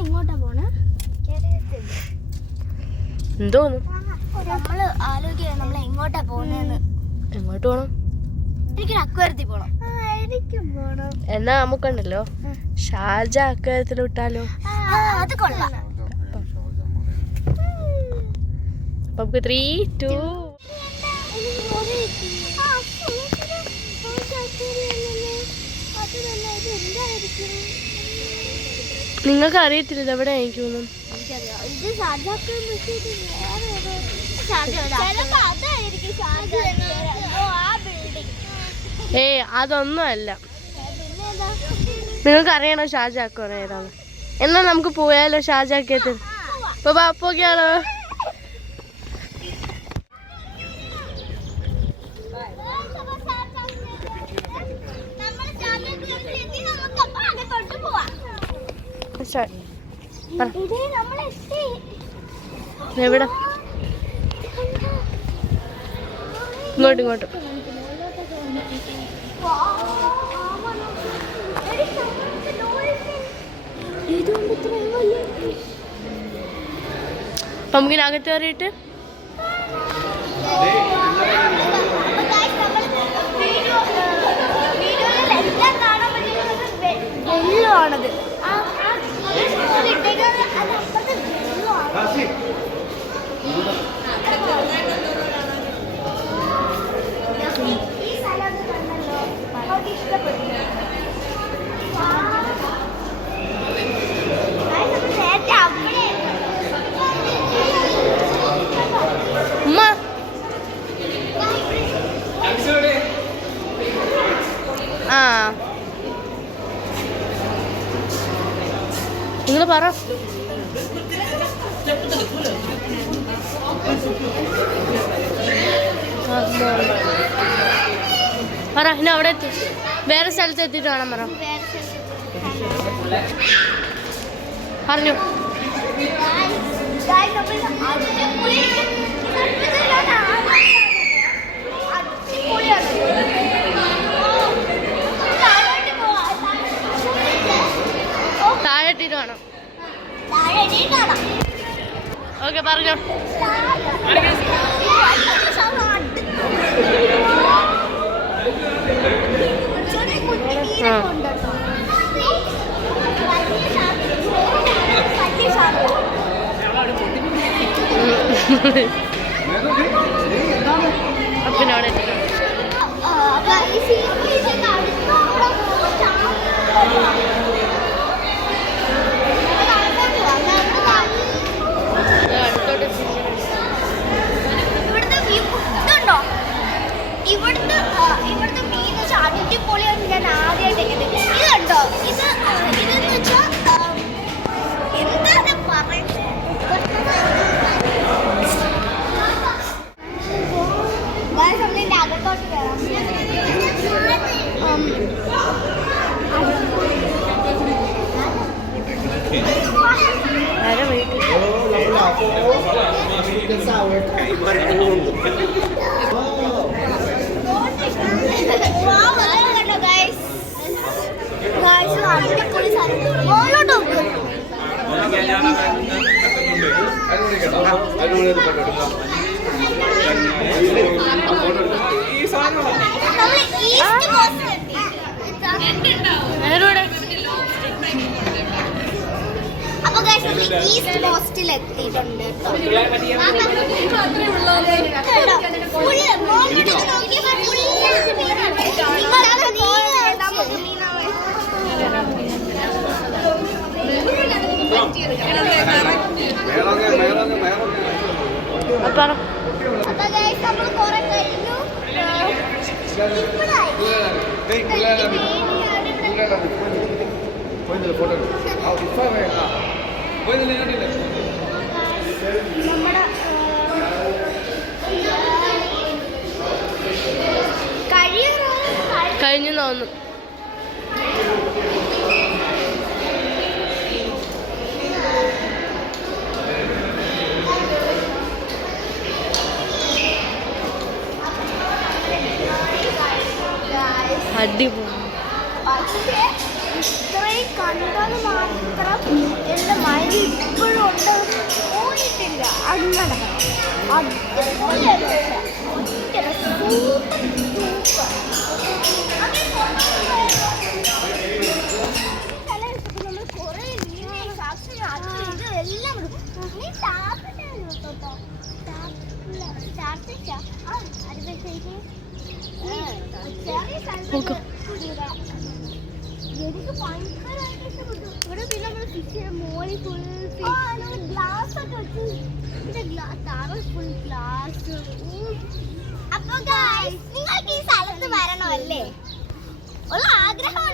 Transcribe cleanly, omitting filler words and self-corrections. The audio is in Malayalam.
എങ്ങോട്ടാ പോണേ? എന്തോന്നു നമ്മള് ആലോചിക്കുക നമ്മൾ എങ്ങോട്ടാ പോണെന്ന്. എങ്ങോട്ട് പോണം? എനിക്ക് അക്വേറിയത്തിൽ പോണം. എനിക്കും പോണം. എന്നാ നമുക്കുണ്ടല്ലോ ഷാർജ അക്വേറിയത്തിൽ വിട്ടാലോ? അത് കൊള്ളാം. അപ്പൊ നമുക്ക് 3, 2 നിങ്ങൾക്ക് അറിയത്തില്ല ഇത് എവിടെ ആയിരിക്കും? ഏയ് അതൊന്നും അല്ല. നിങ്ങൾക്ക് അറിയണോ ഷാർജ അക്വേറിയം ഏതാണ്? എന്നാ നമുക്ക് പോയാലോ ഷാർജ അക്വേറിയത്തിൽ? പോകാലോ. എവിടെ? ഇങ്ങോട്ട് നമുക്കിനകത്ത് കയറിയിട്ട് വെള്ളമാണത്. നിങ്ങൾ പറ. ഇനി അവിടെ എത്തി. വേറെ സ്ഥലത്ത് എത്തിയിട്ട് വേണം പറഞ്ഞു. താഴെട്ടിട്ട് വേണം. ഓക്കെ പറഞ്ഞോ. അപ്പനോടെ ഇവിടുത്തെ മീൻ വെച്ചാൽ അടിപൊളിയാണ്. ഞാൻ ആദ്യമായിട്ട് ഇതുണ്ടോ ഇതെന്ന് വെച്ചാൽ എന്താണ് പറയുന്നത്? നമ്മളിന്റെ അകത്തോട്ട് കയറാം. അപ്പൊ ഈസ്റ്റ് കോസ്റ്റിൽ എത്തിയിട്ടുണ്ട്. കഴിഞ്ഞു തോന്നുന്നു. അടിപൊളി. കണ്ടാൽ മാത്രം എൻ്റെ മൈൻഡ് ഇപ്പോഴും ഉണ്ട്, പോയിട്ടില്ല. അങ്ങനെ അടിപൊളിയായിട്ട് സൂപ്പർ സൂപ്പർ. നമ്മൾ കുറേ സാക്ഷി അത് ഇത് എല്ലാം നീ എനിക്ക് ഭയങ്കരമായിട്ട് ഇഷ്ടപ്പെട്ടു. ഇവിടെ പിന്നെ നമ്മൾ ഫിഷ് മോളി ഫുൾ ഗ്ലാസ് ഒക്കെ വെച്ച് ഫുൾ ഗ്ലാസ്. അപ്പൊ നിങ്ങൾക്ക് ഈ സ്ഥലത്ത് വരണമല്ലേ? ഉള്ള ആഗ്രഹം